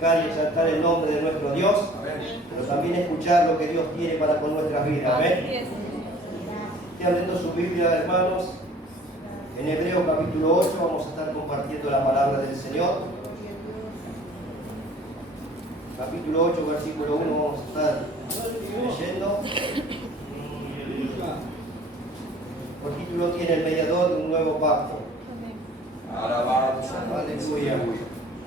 y exaltar el nombre de nuestro Dios, pero también escuchar lo que Dios tiene para con nuestras vidas. Amén. Estoy abriendo su Biblia, hermanos. En Hebreos capítulo 8 vamos a estar compartiendo la palabra del Señor. Capítulo 8, versículo 1 vamos a estar leyendo. Por título tiene el mediador de un nuevo pacto. Alabado, aleluya.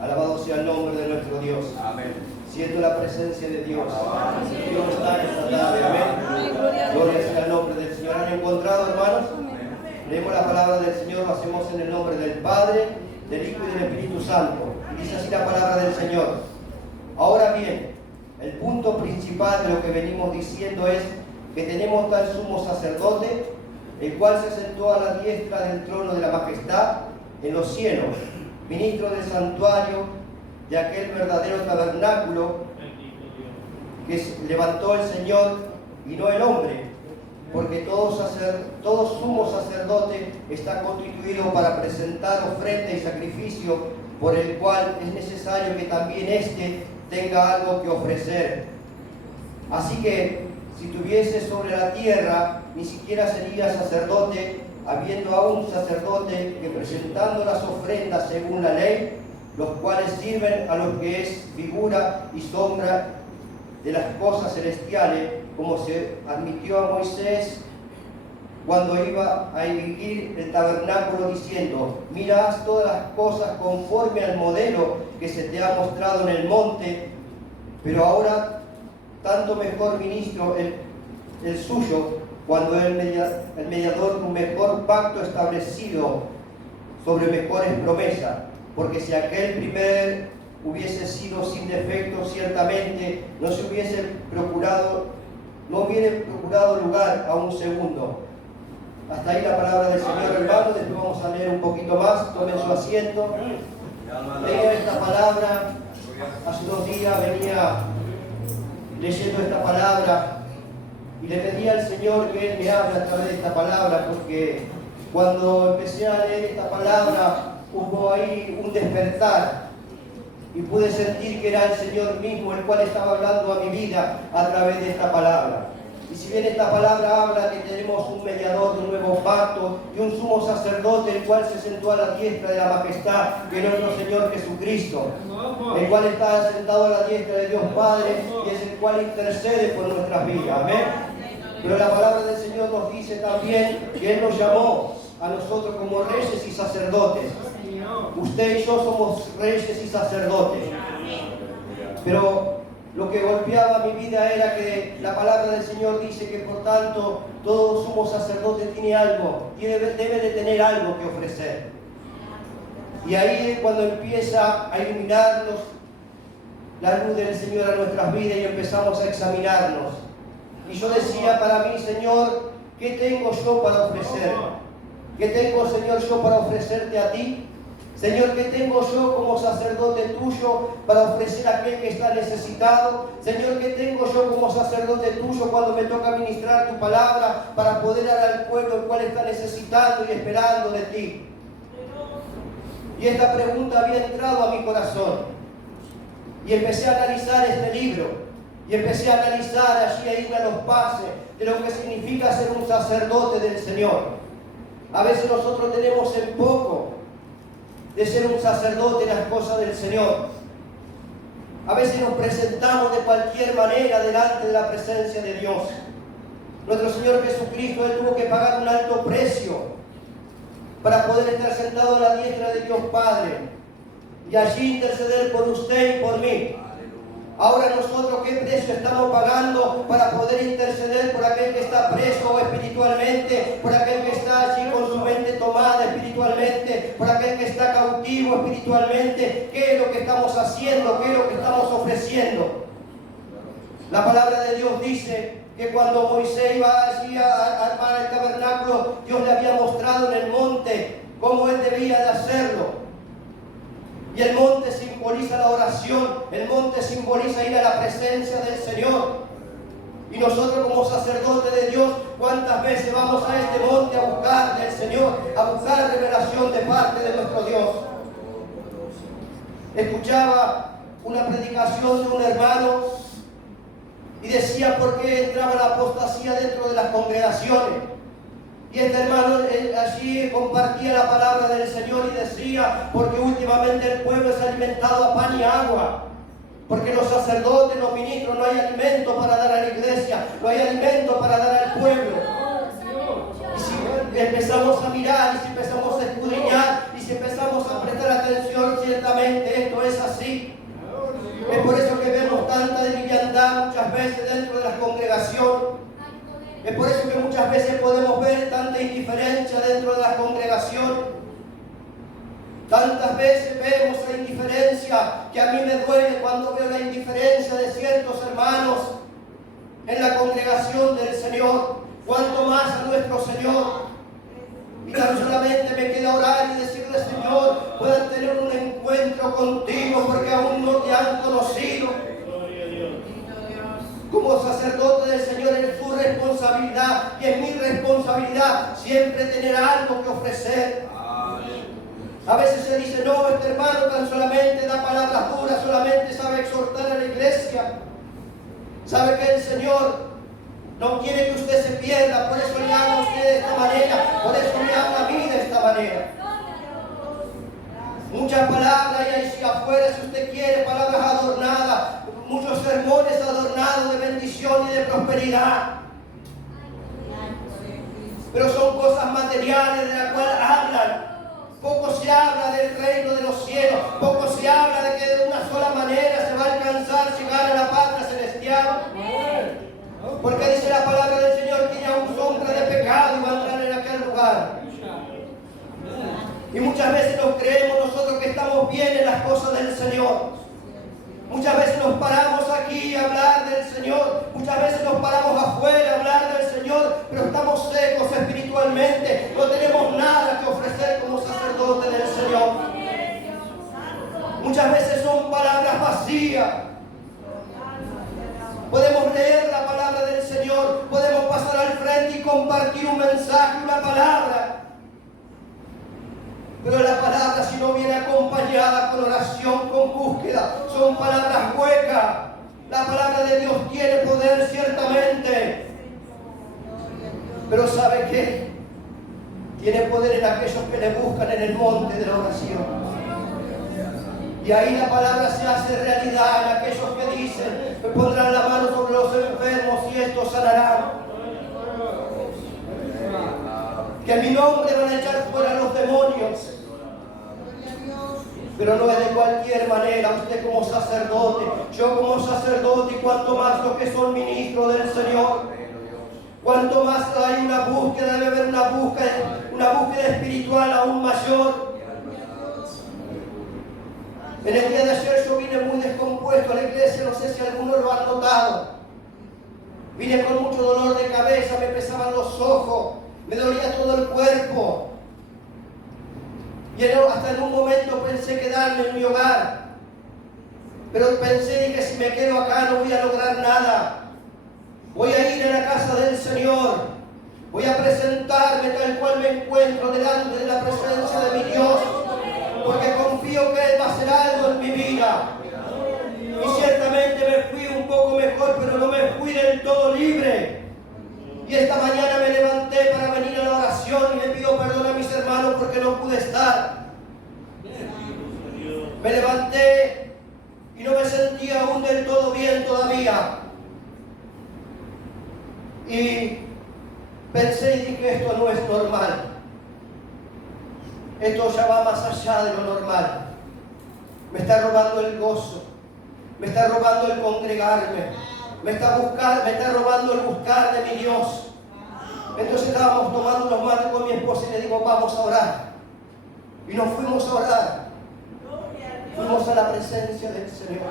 Alabado sea el nombre de nuestro Dios. Amén. Siento la presencia de Dios. Alabado. Dios está en esta tarde. Amén. Gloria sea el nombre del Señor. ¿Han encontrado, hermanos? Leemos la palabra del Señor, lo hacemos en el nombre del Padre, del Hijo y del Espíritu Santo. Y dice así la palabra del Señor. Ahora bien, el punto principal de lo que venimos diciendo es que tenemos tal sumo sacerdote, el cual se sentó a la diestra del trono de la majestad en los cielos, ministro del santuario de aquel verdadero tabernáculo que levantó el Señor y no el hombre, porque todo sumo sacerdote está constituido para presentar ofrenda y sacrificio, por el cual es necesario que también éste tenga algo que ofrecer. Así que, si tuviese sobre la tierra, ni siquiera sería sacerdote, habiendo aún sacerdote que presentando las ofrendas según la ley, los cuales sirven a los que es figura y sombra de las cosas celestiales, como se admitió a Moisés cuando iba a erigir el tabernáculo, diciendo: mira, haz todas las cosas conforme al modelo que se te ha mostrado en el monte, pero ahora tanto mejor ministro el suyo, cuando el mediador de un mejor pacto establecido sobre mejores promesas, porque si aquel primer hubiese sido sin defecto, ciertamente no hubiese procurado lugar a un segundo. Hasta ahí la palabra del Señor, hermano. Después vamos a leer un poquito más. Tomen su asiento. Leía esta palabra. Hace 2 días venía leyendo esta palabra y le pedí al Señor que Él me hable a través de esta palabra, porque cuando empecé a leer esta palabra hubo ahí un despertar y pude sentir que era el Señor mismo el cual estaba hablando a mi vida a través de esta palabra. Y si bien esta palabra habla que tenemos un mediador de un nuevo pacto y un sumo sacerdote, el cual se sentó a la diestra de la majestad, que es nuestro Señor Jesucristo, el cual está sentado a la diestra de Dios Padre y es el cual intercede por nuestras vidas. Amén. Pero la palabra del Señor nos dice también que Él nos llamó a nosotros como reyes y sacerdotes. Usted y yo somos reyes y sacerdotes. Pero lo que golpeaba mi vida era que la palabra del Señor dice que por tanto todo sumo sacerdote tiene algo, debe de tener algo que ofrecer. Y ahí es cuando empieza a iluminarnos la luz del Señor a nuestras vidas y empezamos a examinarnos. Y yo decía para mí: Señor, ¿qué tengo yo para ofrecer? ¿Qué tengo, Señor, yo para ofrecerte a ti? Señor, ¿qué tengo yo como sacerdote tuyo para ofrecer a aquel que está necesitado? Señor, ¿qué tengo yo como sacerdote tuyo cuando me toca ministrar tu palabra para poder dar al pueblo el cual está necesitando y esperando de ti? Y esta pregunta había entrado a mi corazón. Y empecé a analizar este libro. Y empecé a analizar allí a irme a los pases de lo que significa ser un sacerdote del Señor. A veces nosotros tenemos en poco de ser un sacerdote en las cosas del Señor. A veces nos presentamos de cualquier manera delante de la presencia de Dios. Nuestro Señor Jesucristo, Él tuvo que pagar un alto precio para poder estar sentado a la diestra de Dios Padre y allí interceder por usted y por mí. Ahora nosotros, ¿qué precio estamos pagando para poder interceder por aquel que está preso espiritualmente, por aquel que está allí con su mente tomada espiritualmente, por aquel que está cautivo espiritualmente? ¿Qué es lo que estamos haciendo? ¿Qué es lo que estamos ofreciendo? La palabra de Dios dice que cuando Moisés iba allí a armar el tabernáculo, Dios le había mostrado en el monte cómo él debía de hacerlo. Y el monte simboliza la oración, el monte simboliza ir a la presencia del Señor. Y nosotros como sacerdotes de Dios, ¿cuántas veces vamos a este monte a buscar del Señor, a buscar revelación de parte de nuestro Dios? Escuchaba una predicación de un hermano y decía por qué entraba la apostasía dentro de las congregaciones. Y este hermano allí compartía la palabra del Señor y decía, porque últimamente el pueblo es alimentado a pan y agua. Porque los sacerdotes, los ministros, no hay alimento para dar a la iglesia, no hay alimento para dar al pueblo. Y si empezamos a mirar, y si empezamos a escudriñar, y si empezamos a prestar atención, ciertamente esto es así. Es por eso que vemos tanta liviandad muchas veces dentro de las congregaciones. Es por eso que muchas veces podemos ver tanta indiferencia dentro de las congregaciones. Tantas veces vemos la indiferencia, que a mí me duele cuando veo la indiferencia de ciertos hermanos en la congregación del Señor. Cuanto más a nuestro Señor. Y tan solamente me queda orar y decirle, Señor, puedan tener un encuentro contigo porque aún no te han conocido. Como sacerdote del Señor es su responsabilidad y es mi responsabilidad siempre tener algo que ofrecer. A veces se dice, no, este hermano tan solamente da palabras duras, solamente sabe exhortar a la iglesia. Sabe que el Señor no quiere que usted se pierda, por eso le habla a usted de esta manera, por eso me habla a mí de esta manera. Muchas palabras y ahí si afuera, si usted quiere, palabras adornadas, muchos sermones adornados de bendición y de prosperidad. Pero son cosas materiales de las cuales hablan. Poco se habla del reino de los cielos, poco se habla de que de una sola manera se va a alcanzar llegar a la patria celestial. Porque dice la palabra del Señor que ya un sombra de pecado iba a entrar en aquel lugar. Y muchas veces nos creemos nosotros que estamos bien en las cosas del Señor. Muchas veces nos paramos aquí a hablar del Señor. Muchas veces nos paramos afuera a hablar del Señor, pero estamos secos espiritualmente. No tenemos nada que ofrecer como sacerdote del Señor. Muchas veces son palabras vacías. Podemos leer la palabra del Señor, podemos pasar al frente y compartir un mensaje, una palabra. Pero la palabra, si no viene acompañada con oración, con búsqueda, son palabras huecas. La palabra de Dios tiene poder ciertamente. Pero ¿sabe qué? Tiene poder en aquellos que le buscan en el monte de la oración. Y ahí la palabra se hace realidad en aquellos que dicen, me pondrán la mano sobre los enfermos y estos sanarán. Que en mi nombre van a echar fuera los demonios. Pero no es de cualquier manera, usted como sacerdote, yo como sacerdote y cuanto más los que son ministros del Señor. Cuanto más hay una búsqueda, debe haber una búsqueda espiritual aún mayor. En el día de ayer yo vine muy descompuesto a la iglesia, no sé si algunos lo han notado. Vine con mucho dolor de cabeza, me pesaban los ojos, me dolía todo el cuerpo. Y hasta en un momento pensé quedarme en mi hogar. Pero pensé que si me quedo acá no voy a lograr nada. Voy a ir a la casa del Señor. Voy a presentarme tal cual me encuentro delante de la presencia de mi Dios. Porque confío que Él va a hacer algo en mi vida. Y ciertamente me fui un poco mejor, pero no me fui del todo libre. Y esta mañana me levanté para venir a la oración y le pido perdón a mis hermanos porque no pude estar. Me levanté y no me sentía aún del todo bien todavía. Y pensé y dije, esto no es normal. Esto ya va más allá de lo normal. Me está robando el gozo. Me está robando el congregarme. Me está robando el buscar de mi Dios. Entonces estábamos tomando unos mates con mi esposa y le digo, vamos a orar. Y nos fuimos a orar. Fuimos a la presencia del Señor.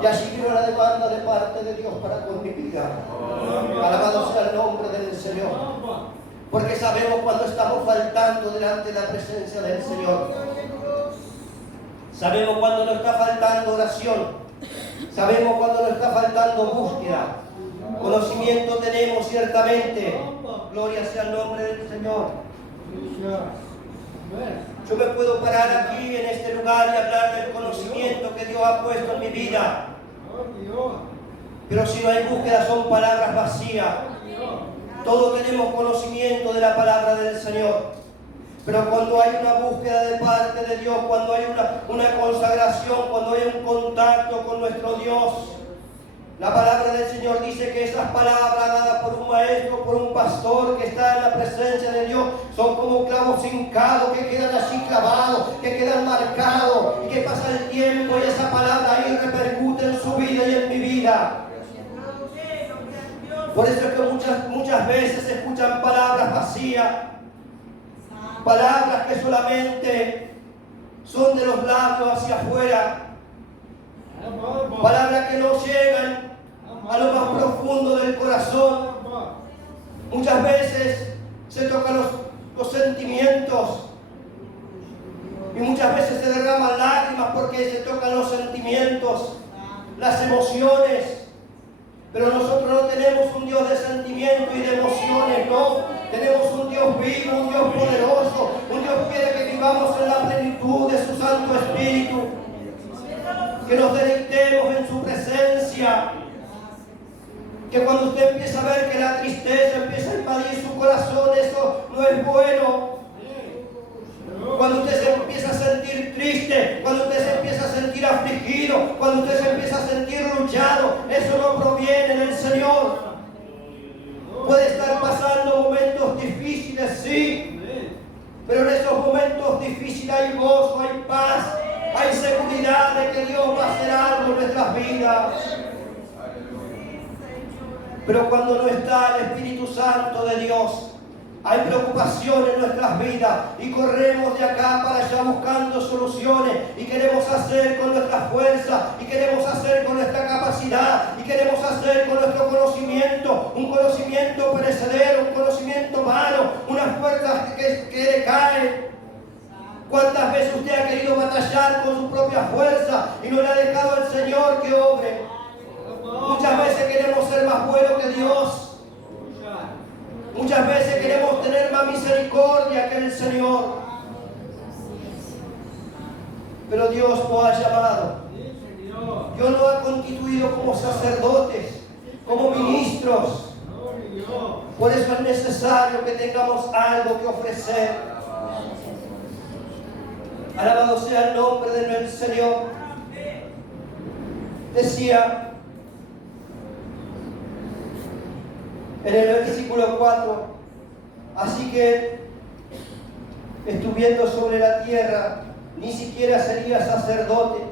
Y allí vino la demanda de parte de Dios para con mi vida. Alabado sea el nombre del Señor. Porque sabemos cuando estamos faltando delante de la presencia del Señor. Sabemos cuando nos está faltando oración. Sabemos cuando nos está faltando búsqueda. Conocimiento tenemos ciertamente. Gloria sea el nombre del Señor. Yo me puedo parar aquí en este lugar y hablar del conocimiento que Dios ha puesto en mi vida. Pero si no hay búsqueda son palabras vacías. Todos tenemos conocimiento de la palabra del Señor. Pero cuando hay una búsqueda de parte de Dios, cuando hay una consagración, cuando hay un contacto con nuestro Dios, la palabra del Señor dice que esas palabras dadas por un maestro, por un pastor que está en la presencia de Dios, son como clavos hincados que quedan así clavados, que quedan marcados, y que pasa el tiempo y esa palabra ahí repercute en su vida y en mi vida. Por eso es que muchas veces se escuchan palabras vacías, palabras que solamente son de los labios hacia afuera, palabras que no llegan a lo más profundo del corazón. Muchas veces se tocan los sentimientos y muchas veces se derraman lágrimas porque se tocan los sentimientos, las emociones. Pero nosotros no tenemos un Dios de sentimiento y de emociones, no. Tenemos un Dios vivo, un Dios poderoso, un Dios que quiere que vivamos en la plenitud de su Santo Espíritu, que nos deleitemos en su presencia, que cuando usted empieza a ver que la tristeza empieza a invadir su corazón, eso no es bueno. Cuando usted se empieza a sentir triste, cuando usted se empieza a sentir afligido, cuando usted se empieza a sentir luchado, eso no proviene del Señor. Puede estar pasando momentos difíciles, sí, pero en esos momentos difíciles hay gozo, hay paz, hay seguridad de que Dios va a hacer algo en nuestras vidas. Pero cuando no está el Espíritu Santo de Dios, hay preocupación en nuestras vidas y corremos de acá para allá buscando soluciones y queremos hacer con nuestra fuerza y queremos hacer con nuestra capacidad y queremos hacer con nuestro conocimiento, un conocimiento perecedero, un conocimiento malo, unas fuerzas que decaen. ¿Cuántas veces usted ha querido batallar con su propia fuerza y no le ha dejado al Señor que obre? Muchas veces queremos ser más buenos que Dios. Muchas veces queremos tener más misericordia que el Señor. Pero Dios nos ha llamado. Dios nos ha constituido como sacerdotes, como ministros. Por eso es necesario que tengamos algo que ofrecer. Alabado sea el nombre del Señor. Decía en el versículo 4, así que estuviendo sobre la tierra, ni siquiera sería sacerdote,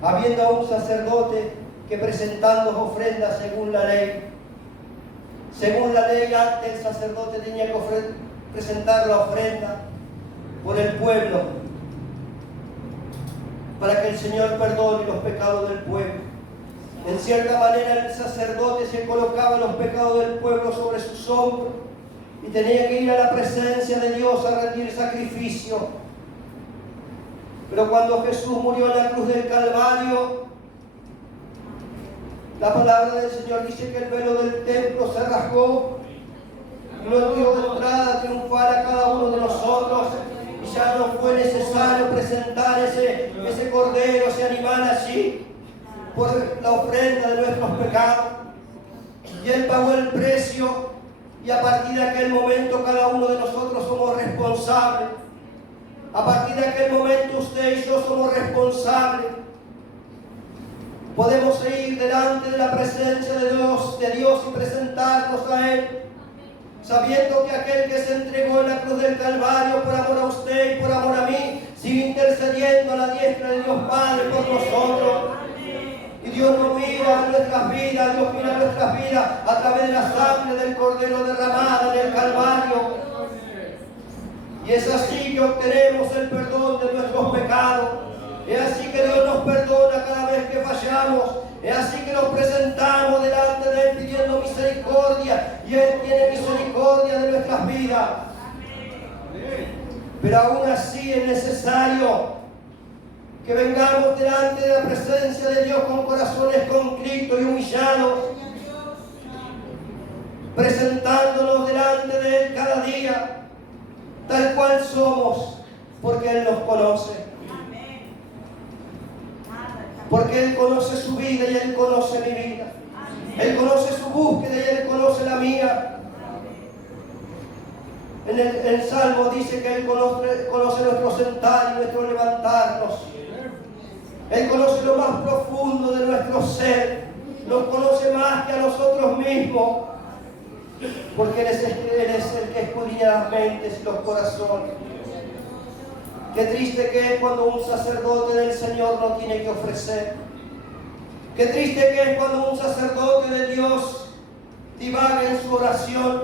habiendo aún sacerdote que presentando ofrendas según la ley. Según la ley, antes el sacerdote tenía que presentar la ofrenda por el pueblo, para que el Señor perdone los pecados del pueblo. En cierta manera el sacerdote se colocaba los pecados del pueblo sobre sus hombros y tenía que ir a la presencia de Dios a rendir sacrificio. Pero cuando Jesús murió en la cruz del Calvario, la palabra del Señor dice que el velo del templo se rasgó y nos dio de entrada triunfar a cada uno de nosotros. Y ya no fue necesario presentar ese cordero, ese animal allí, por la ofrenda de nuestros pecados. Y Él pagó el precio, y a partir de aquel momento cada uno de nosotros somos responsables. A partir de aquel momento usted y yo somos responsables. Podemos ir delante de la presencia de Dios y presentarnos a Él, sabiendo que aquel que se entregó en la cruz del Calvario por amor a usted y por amor a mí, sigue intercediendo a la diestra de Dios Padre por nosotros. Y Dios no mira nuestras vidas, Dios mira nuestras vidas a través de la sangre del Cordero derramada en el Calvario. Y es así que obtenemos el perdón de nuestros pecados. Es así que Dios nos perdona cada vez que fallamos. Es así que nos presentamos delante de Él pidiendo misericordia. Y Él tiene misericordia de nuestras vidas. Pero aún así es necesario que vengamos delante de la presencia de Dios con corazones contritos y humillados, presentándonos delante de Él cada día, tal cual somos, porque Él nos conoce. Porque Él conoce su vida y Él conoce mi vida. Él conoce su búsqueda y Él conoce la mía. En el Salmo dice que Él conoce nuestro sentar y nuestro levantarnos. Él conoce lo más profundo de nuestro ser. Nos conoce más que a nosotros mismos. Porque Él es el que escudriña las mentes y los corazones. Qué triste que es cuando un sacerdote del Señor no tiene que ofrecer. Qué triste que es cuando un sacerdote de Dios divaga en su oración.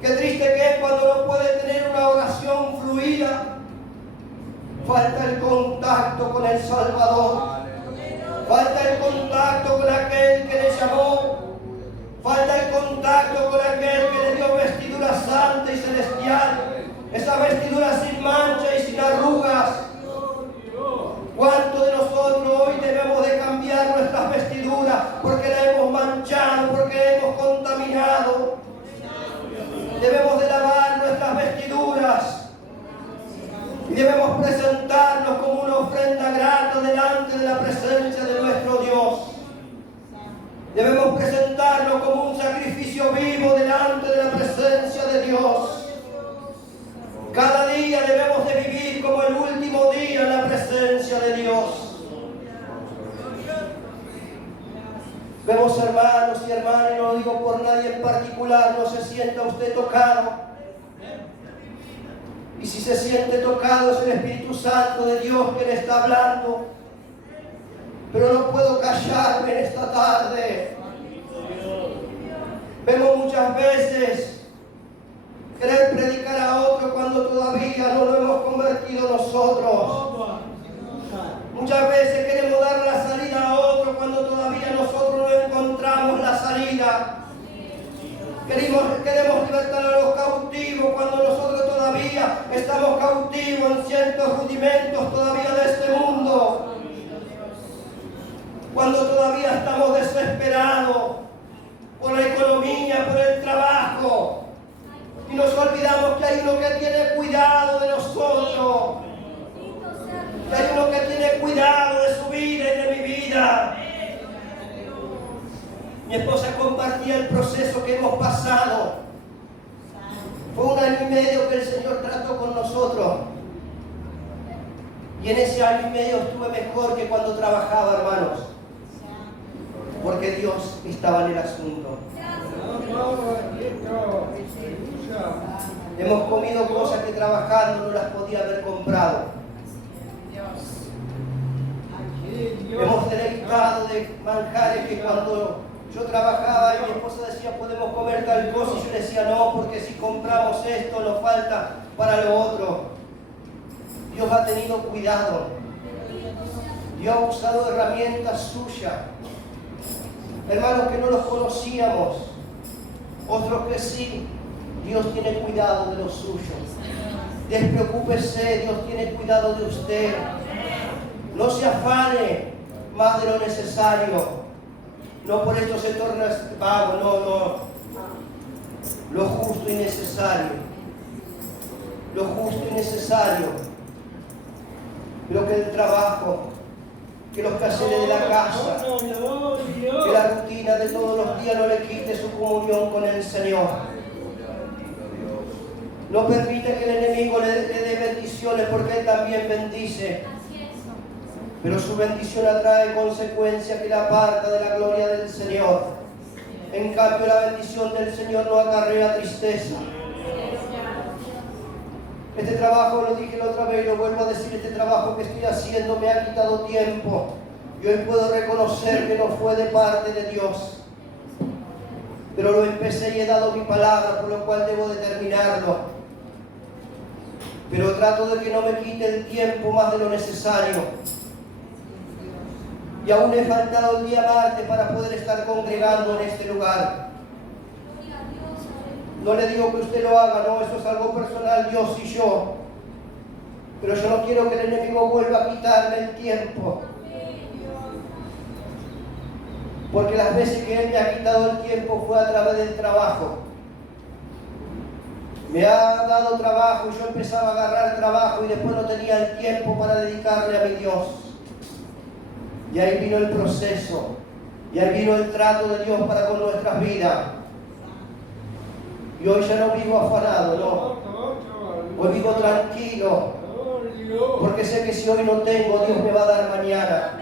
Qué triste que es cuando no puede tener una oración fluida. Falta el contacto con el Salvador. Falta el contacto con aquel que le llamó. Falta el contacto con aquel que le dio vestidura santa y celestial. Esa vestidura sin mancha y sin arrugas. ¿Cuántos de nosotros hoy debemos de cambiar nuestras vestiduras porque la hemos manchado, porque la hemos contaminado? Debemos de lavar nuestras vestiduras y debemos presentarnos como una ofrenda grata delante de la presencia de nuestro Dios. Debemos presentarnos como un sacrificio vivo delante de la presencia de Dios. Cada día debemos de vivir como el último día en la presencia de Dios. Vemos hermanos y hermanas, y no lo digo por nadie en particular, no se sienta usted tocado. Y si se siente tocado es el Espíritu Santo de Dios que le está hablando. Pero no puedo callarme en esta tarde. Vemos muchas veces querer predicar a otro cuando todavía no lo hemos convertido nosotros. Muchas veces queremos dar la salida a otro cuando todavía nosotros no encontramos la salida. Queremos libertar a los cautivos cuando nosotros todavía estamos cautivos en ciertos rudimentos todavía de este mundo. Cuando todavía estamos desesperados por la economía, por el trabajo. Y nos olvidamos que hay uno que tiene cuidado de nosotros. Que hay uno que tiene cuidado de su vida y de mi vida. Mi esposa compartía el proceso que hemos pasado. Fue 1 año y medio que el Señor trató con nosotros. Y en ese año y medio estuve mejor que cuando trabajaba, hermanos. Porque Dios estaba en el asunto. Hemos comido cosas que trabajando no las podía haber comprado. Hemos deleitado de manjares que cuando yo trabajaba y mi esposa decía podemos comer tal cosa y yo decía no, porque si compramos esto nos falta para lo otro. Dios ha tenido cuidado. Dios ha usado herramientas suyas. Hermanos que no los conocíamos, otros que sí. Dios tiene cuidado de los suyos. Despreocúpese, Dios tiene cuidado de usted. No se afane más de lo necesario. No por esto se torna vago, no. Lo justo y necesario. Lo justo y necesario. Pero que el trabajo, que los quehaceres de la casa, que la rutina de todos los días no le quite su comunión con el Señor. No permite que el enemigo le dé bendiciones porque Él también bendice. Pero su bendición atrae consecuencias que la aparta de la gloria del Señor. En cambio, la bendición del Señor no acarrea tristeza. Este trabajo, lo dije la otra vez y lo vuelvo a decir, este trabajo que estoy haciendo me ha quitado tiempo. Y hoy puedo reconocer que no fue de parte de Dios. Pero lo empecé y he dado mi palabra, por lo cual debo de terminarlo. Pero trato de que no me quite el tiempo más de lo necesario. Y aún he faltado el día martes para poder estar congregando en este lugar. No le digo que usted lo haga, no, eso es algo personal, Dios y yo. Pero yo no quiero que el enemigo vuelva a quitarme el tiempo. Porque las veces que Él me ha quitado el tiempo fue a través del trabajo. Me ha dado trabajo y yo empezaba a agarrar trabajo y después no tenía el tiempo para dedicarle a mi Dios. Y ahí vino el proceso. Y ahí vino el trato de Dios para con nuestras vidas. Y hoy ya no vivo afanado, no. Hoy vivo tranquilo. Porque sé que si hoy no tengo, Dios me va a dar mañana.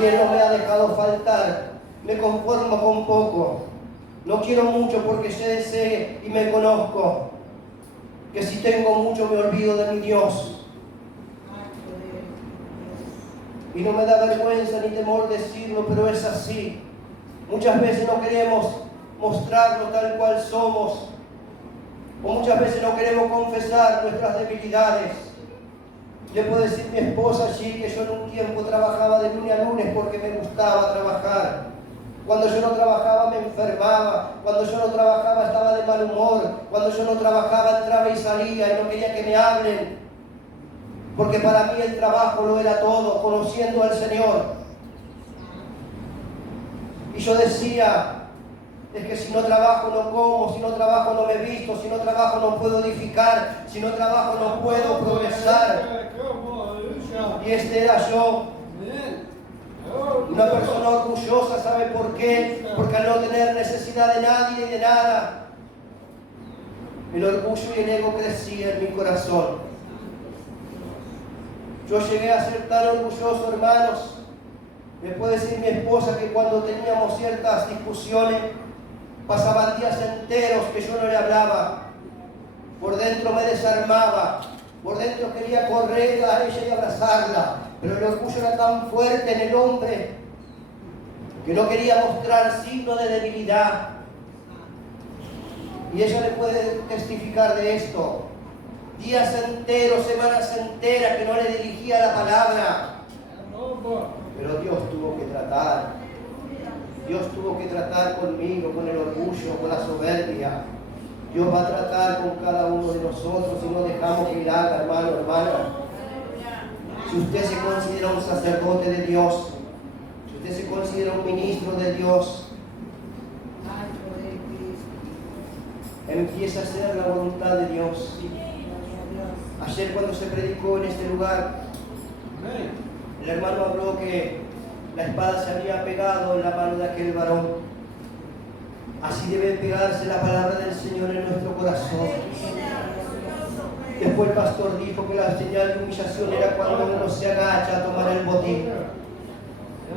Y Él no me ha dejado faltar. Me conformo con poco. No quiero mucho porque sé y me conozco que si tengo mucho me olvido de mi Dios. Y no me da vergüenza ni temor decirlo, pero es así. Muchas veces no queremos mostrarnos tal cual somos. O muchas veces no queremos confesar nuestras debilidades. Le puedo decir a mi esposa allí que yo en un tiempo trabajaba de lunes a lunes porque me gustaba trabajar. Cuando yo no trabajaba me enfermaba, cuando yo no trabajaba estaba de mal humor, cuando yo no trabajaba entraba y salía y no quería que me hablen, porque para mí el trabajo lo era todo, conociendo al Señor. Y yo decía, es que si no trabajo no como, si no trabajo no me visto, si no trabajo no puedo edificar, si no trabajo no puedo progresar. Y este era yo. Una persona orgullosa, ¿sabe por qué? Porque al no tener necesidad de nadie y de nada, el orgullo y el ego crecía en mi corazón. Yo llegué a ser tan orgulloso, hermanos. Me puede decir mi esposa que cuando teníamos ciertas discusiones, pasaban días enteros que yo no le hablaba. Por dentro me desarmaba. Por dentro quería correr a ella y abrazarla. Pero el orgullo era tan fuerte en el hombre que no quería mostrar signo de debilidad. Y ella le puede testificar de esto. Días enteros, semanas enteras que no le dirigía la palabra. Pero Dios tuvo que tratar. Dios tuvo que tratar conmigo, con el orgullo, con la soberbia. Dios va a tratar con cada uno de nosotros si no dejamos que Él haga, hermano, hermana. Si usted se considera un sacerdote de Dios, si usted se considera un ministro de Dios, empieza a hacer la voluntad de Dios. Ayer cuando se predicó en este lugar, el hermano habló que la espada se había pegado en la mano de aquel varón. Así debe pegarse la palabra del Señor en nuestro corazón. Después el pastor dijo que la señal de humillación era cuando uno se agacha a tomar el botín.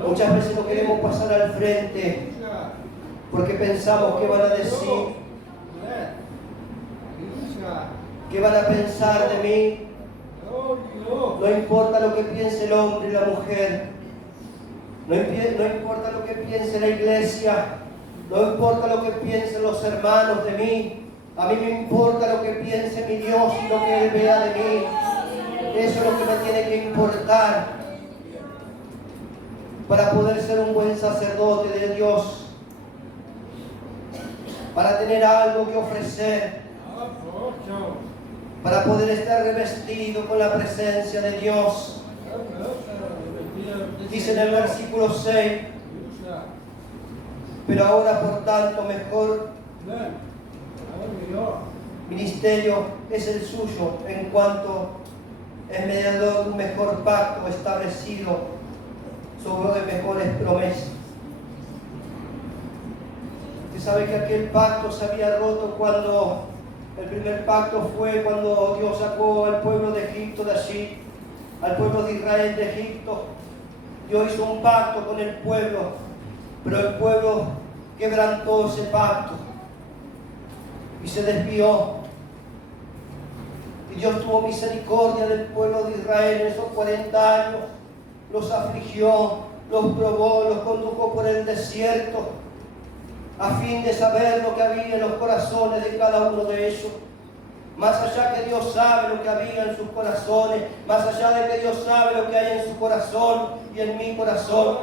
Muchas veces no queremos pasar al frente porque pensamos qué van a decir, qué van a pensar de mí. No importa lo que piense el hombre y la mujer, no importa lo que piense la iglesia, no importa lo que piensen los hermanos de mí. A mí me importa lo que piense mi Dios y lo que Él vea de mí. Eso es lo que me tiene que importar para poder ser un buen sacerdote de Dios, para tener algo que ofrecer, para poder estar revestido con la presencia de Dios. Dice en el versículo 6, pero ahora por tanto mejor ministerio es el suyo en cuanto es mediador de un mejor pacto establecido sobre mejores promesas. Usted sabe que aquel pacto se había roto cuando el primer pacto fue cuando Dios sacó al pueblo de Egipto de allí, al pueblo de Israel de Egipto. Dios hizo un pacto con el pueblo, pero el pueblo quebrantó ese pacto y se desvió. Y Dios tuvo misericordia del pueblo de Israel en esos 40 años, los afligió, los probó, los condujo por el desierto, a fin de saber lo que había en los corazones de cada uno de ellos. Más allá que Dios sabe lo que había en sus corazones, más allá de que Dios sabe lo que hay en su corazón y en mi corazón,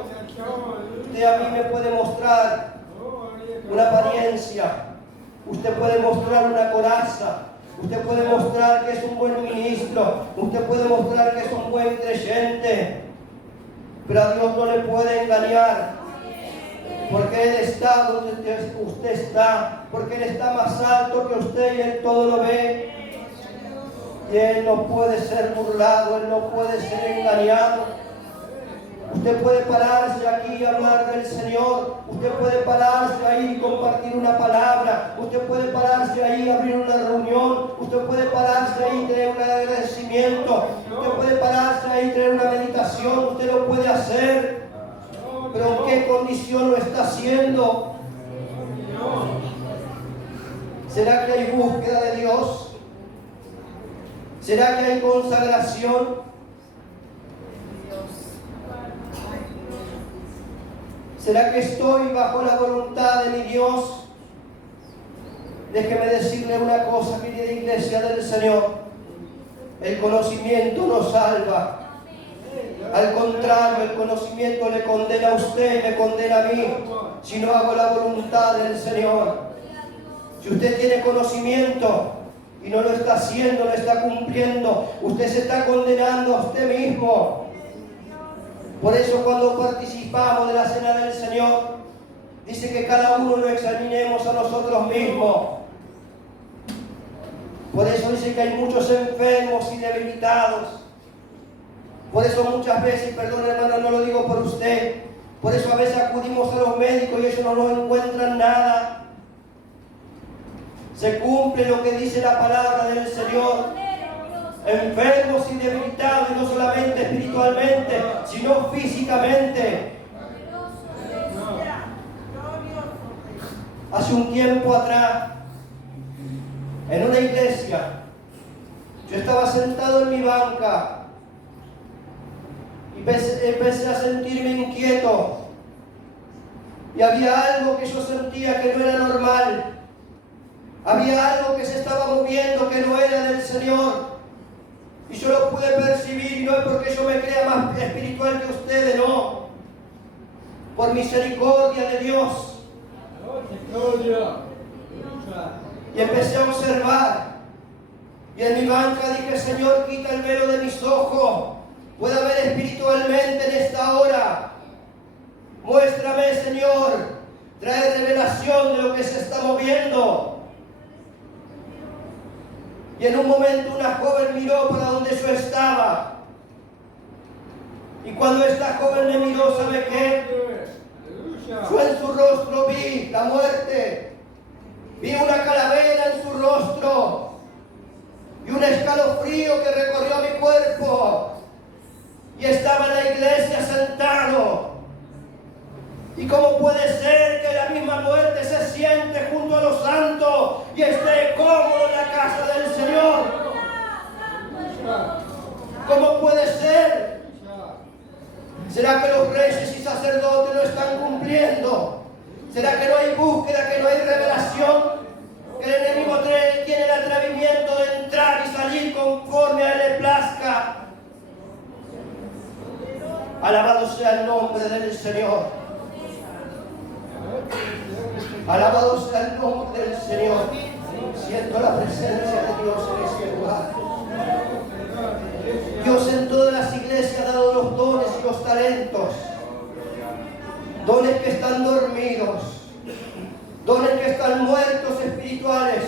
usted a mí me puede mostrar una apariencia, usted puede mostrar una coraza, usted puede mostrar que es un buen ministro, usted puede mostrar que es un buen creyente, pero a Dios no le puede engañar, porque Él está donde usted está, porque Él está más alto que usted y Él todo lo ve. Y Él no puede ser burlado, Él no puede ser engañado. Usted puede pararse aquí y hablar del Señor. Usted puede pararse ahí y compartir una palabra. Usted puede pararse ahí y abrir una reunión. Usted puede pararse ahí y tener un agradecimiento. Usted puede pararse ahí y tener una meditación. Usted lo puede hacer. Pero ¿en qué condición lo está haciendo? ¿Será que hay búsqueda de Dios? ¿Será que hay consagración? ¿Será que estoy bajo la voluntad de mi Dios? Déjeme decirle una cosa, querida iglesia del Señor. El conocimiento no salva. Al contrario, el conocimiento le condena a usted, me condena a mí, si no hago la voluntad del Señor. Si usted tiene conocimiento y no lo está haciendo, no está cumpliendo, usted se está condenando a usted mismo. Por eso cuando participamos de la cena del Señor, dice que cada uno lo examinemos a nosotros mismos. Por eso dice que hay muchos enfermos y debilitados. Por eso muchas veces, perdón hermano, no lo digo por usted, por eso a veces acudimos a los médicos y ellos no encuentran nada. Se cumple lo que dice la palabra del Señor. Enfermos y debilitados, y no solamente espiritualmente, sino físicamente. Hace un tiempo atrás, en una iglesia, yo estaba sentado en mi banca y empecé a sentirme inquieto. Y había algo que yo sentía que no era normal. Había algo que se estaba moviendo que no era del Señor. Y yo lo pude percibir, y no es porque yo me crea más espiritual que ustedes, no. Por misericordia de Dios. Y empecé a observar. Y en mi banca dije, Señor, quita el velo de mis ojos. Pueda ver espiritualmente en esta hora. Muéstrame, Señor. Trae revelación de lo que se está moviendo. Y en un momento una joven miró para donde yo estaba. Y cuando esta joven me miró, ¿sabe qué? Yo en su rostro vi la muerte. Vi una calavera en su rostro. Y un escalofrío que recorrió mi cuerpo. Y estaba en la iglesia sentado. ¿Y cómo puede ser que la misma muerte se siente junto a los santos y esté cómodo en la casa del Señor? ¿Cómo puede ser? ¿Será que los reyes y sacerdotes no están cumpliendo? ¿Será que no hay búsqueda, que no hay revelación? ¿Que el enemigo tiene el atrevimiento de entrar y salir conforme a él le plazca? Alabado sea el nombre del Señor. Alabado sea el nombre del Señor. Siento la presencia de Dios en este lugar. Dios en todas las iglesias ha dado los dones y los talentos. Dones que están dormidos. Dones que están muertos espirituales.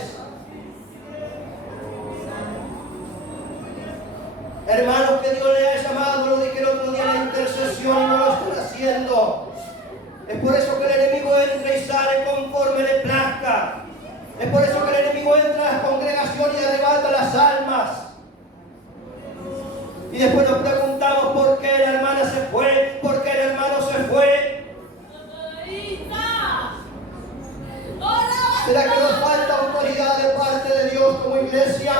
Hermanos, que Dios le ha llamado, lo dije el otro día en la intercesión y no lo están haciendo. Es por eso que el enemigo entra y sale conforme le plazca. Es por eso que el enemigo entra a las congregaciones y arrebata las almas. Y después nos preguntamos por qué la hermana se fue, por qué el hermano se fue. ¿Será que nos falta autoridad de parte de Dios como iglesia?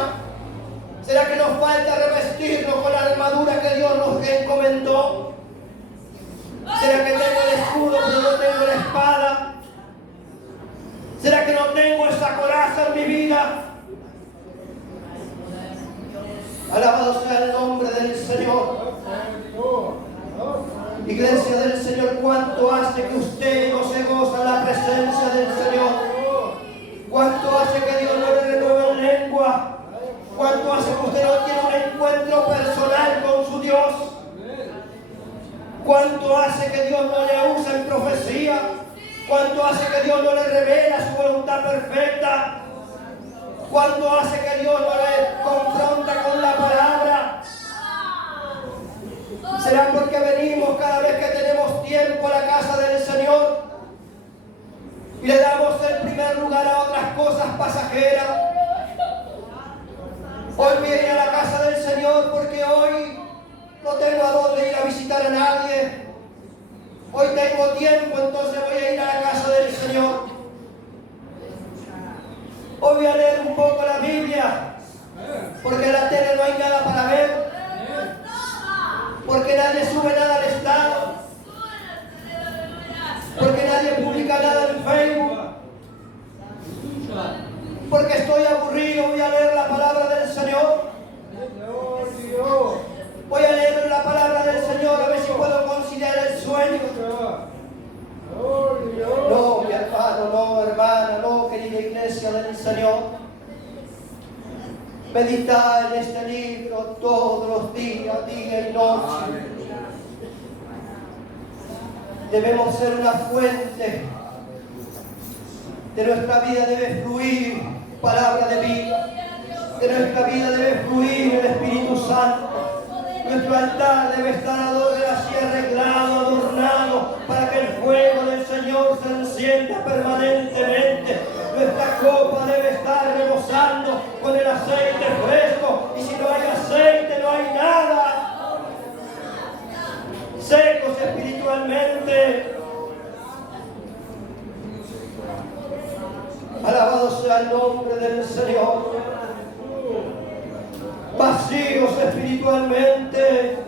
¿Será que nos falta revestirnos con la armadura que Dios nos encomendó? ¿Será que tengo el escudo pero no tengo la espada? ¿Será que no tengo esa coraza en mi vida? Alabado sea el nombre del Señor. Iglesia del Señor, ¿cuánto hace que usted no se goza en la presencia del Señor? ¿Cuánto hace que Dios no le renueve en lengua? ¿Cuánto hace que usted no tiene un encuentro personal con su Dios? ¿Cuánto hace que Dios no le usa en profecía? ¿Cuánto hace que Dios no le revela su voluntad perfecta? ¿Cuánto hace que Dios no le confronta con la palabra? ¿Será porque venimos cada vez que tenemos tiempo a la casa del Señor y le damos el primer lugar a otras cosas pasajeras? Hoy voy a ir a la casa del Señor porque hoy no tengo a dónde ir a visitar a nadie. Hoy tengo tiempo, entonces voy a ir a la casa del Señor. Hoy voy a leer un poco la Biblia, porque en la tele no hay nada para ver, porque nadie sube nada al estado, porque nadie publica nada en Facebook, porque estoy aburrido. Voy a leer la palabra del Señor. Voy a leer la palabra del Señor a ver si puedo conciliar el sueño. No, mi hermano, no, hermana, no, querida iglesia del Señor. Meditar en este libro todos los días, día y noche. Debemos ser una fuente. De nuestra vida debe fluir palabra de vida. De nuestra vida debe fluir el Espíritu Santo. Nuestro altar debe estar así arreglado, adornado, para que el fuego del Señor se encienda permanentemente. Nuestra copa debe estar rebosando con el aceite fresco. Y si no hay aceite, no hay nada. Secos espiritualmente. Alabado sea el nombre del Señor. Vacíos espiritualmente.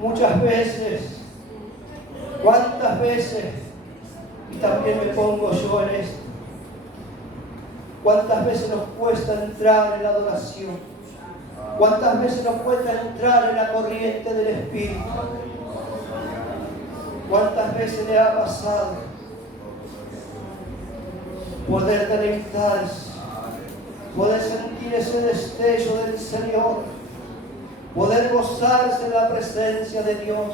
Muchas veces, cuántas veces, y también me pongo yo en esto, cuántas veces nos cuesta entrar en la adoración, cuántas veces nos cuesta entrar en la corriente del Espíritu, cuántas veces le ha pasado poder deleitarse, poder sentir ese destello del Señor, poder gozarse en la presencia de Dios.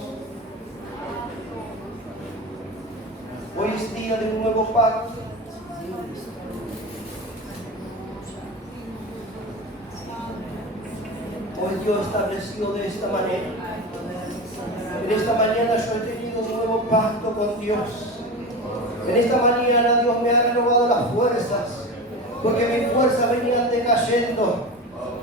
Hoy es día de un nuevo pacto. Hoy Dios estableció de esta manera. En esta mañana yo he tenido un nuevo pacto con Dios. En esta mañana Dios me ha renovado las fuerzas, porque mis fuerzas venían decayendo,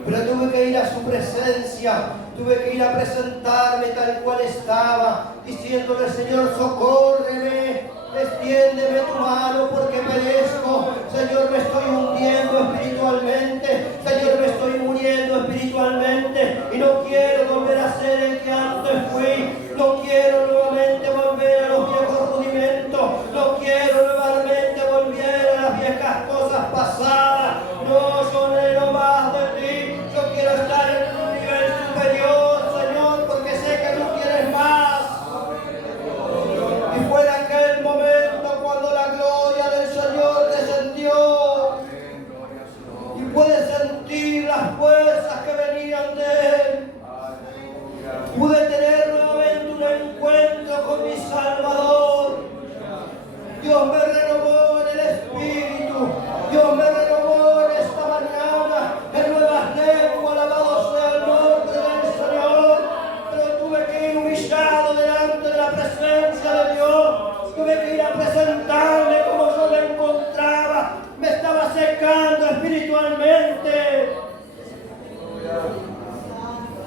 pero tuve que ir a su presencia, tuve que ir a presentarme tal cual estaba, diciéndole: Señor, socórreme, extiéndeme tu mano porque perezco. Señor, me estoy hundiendo espiritualmente, Señor, me estoy muriendo espiritualmente, y no quiero volver a ser el que antes fui, no quiero nuevamente volver a los viejos rudimentos, no quiero nuevamente volver a las viejas cosas pasadas. No, yo anhelo más de ti, yo quiero estar en un nivel superior, Señor, porque sé que tú quieres más. Y fue en aquel momento cuando la gloria del Señor descendió y pude sentir las fuerzas que venían de Él. Pude tener nuevamente un encuentro con mi Salvador. Dios me renovó en el Espíritu. Dios me renovó en esta mañana en nuevas lenguas. Alabado sea el nombre del Señor. Pero tuve que ir humillado delante de la presencia de Dios. Tuve que ir a presentarme como yo me encontraba. Me estaba secando espiritualmente.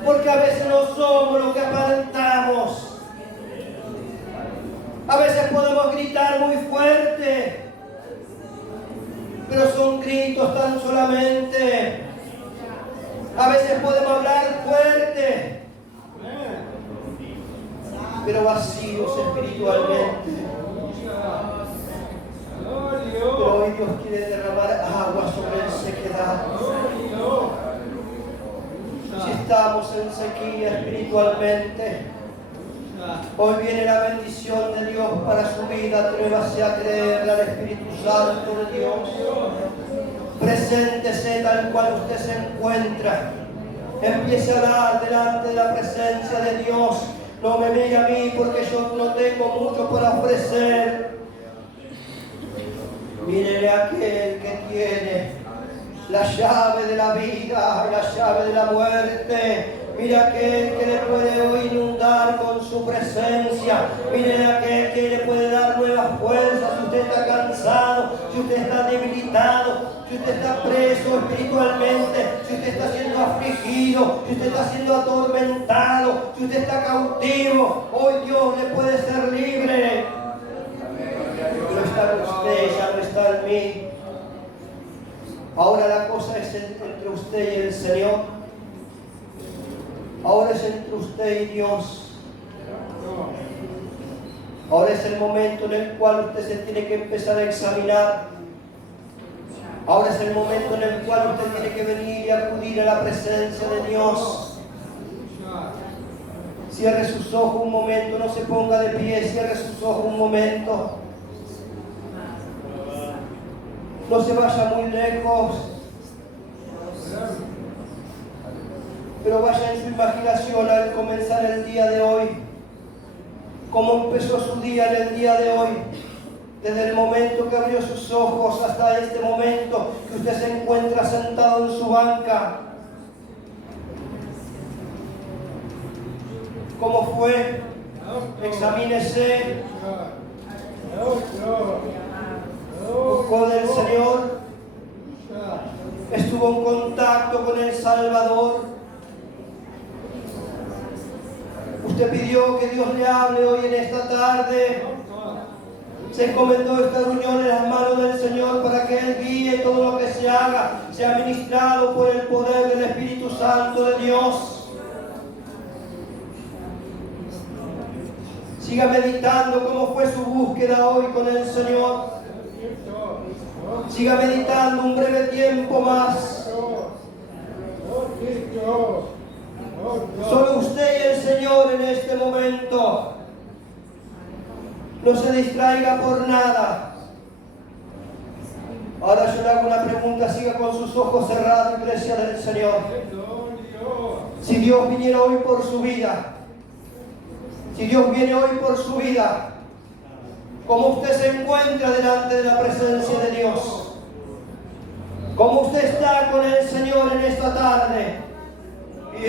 Porque a veces no somos lo que aparentamos. A veces podemos gritar muy fuerte, pero son gritos tan solamente. A veces podemos hablar fuerte, pero vacíos espiritualmente. Pero hoy Dios quiere derramar agua sobre el sequedad. Si estamos en sequía espiritualmente, hoy viene la bendición de Dios para su vida. Atrévase a creerle al Espíritu Santo de Dios. Preséntese tal cual usted se encuentra. Empiece a dar delante de la presencia de Dios. No me mire a mí porque yo no tengo mucho para ofrecer. Mírele a aquel que tiene la llave de la vida, la llave de la muerte. Mira aquel que le puede hoy inundar con su presencia. Mire aquel que le puede dar nuevas fuerzas. Si usted está cansado, si usted está debilitado, si usted está preso espiritualmente, si usted está siendo afligido, si usted está siendo atormentado, si usted está cautivo, hoy Dios le puede ser libre. No está en usted, ya no está en mí. Ahora la cosa es entre usted y el Señor. Ahora es entre usted y Dios. Ahora es el momento en el cual usted se tiene que empezar a examinar. Ahora es el momento en el cual usted tiene que venir y acudir a la presencia de Dios. Cierre sus ojos un momento, no se ponga de pie, cierre sus ojos un momento. No se vaya muy lejos, pero vaya en su imaginación al comenzar el día de hoy. Cómo empezó su día en el día de hoy, desde el momento que abrió sus ojos hasta este momento que usted se encuentra sentado en su banca. ¿Cómo fue? Examínese. Buscó del Señor, estuvo en contacto con el Salvador. Usted pidió que Dios le hable hoy en esta tarde. Se encomendó esta reunión en las manos del Señor para que Él guíe todo lo que se haga, sea ministrado por el poder del Espíritu Santo de Dios. Siga meditando cómo fue su búsqueda hoy con el Señor. Siga meditando un breve tiempo más. Solo usted y el Señor en este momento. No se distraiga por nada. Ahora yo le hago una pregunta, siga con sus ojos cerrados, iglesia del Señor. Si Dios viniera hoy por su vida, si Dios viene hoy por su vida, ¿cómo usted se encuentra delante de la presencia de Dios? ¿Cómo usted está con el Señor en esta tarde? Y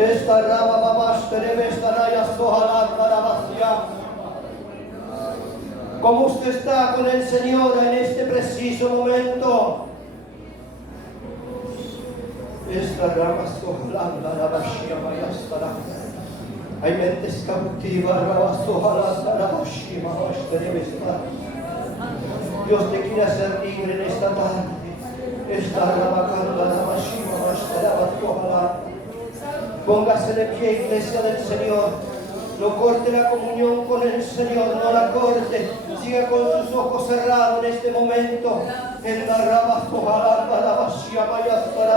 esta raba babas terebestaraya sohalat. ¿Cómo usted está con el Señor en este preciso momento? Esta rama sohalat darabashia mayastara. Hay mentes cautivas, raba sohalat darabashia mayastara. Dios te quiere hacer libre en esta tarde. Esta raba canta darabashia mayastara. Póngase de pie, iglesia del Señor. No corte la comunión con el Señor, no la corte. Siga con sus ojos cerrados en este momento. En la rama sohalat darabashia mayastara.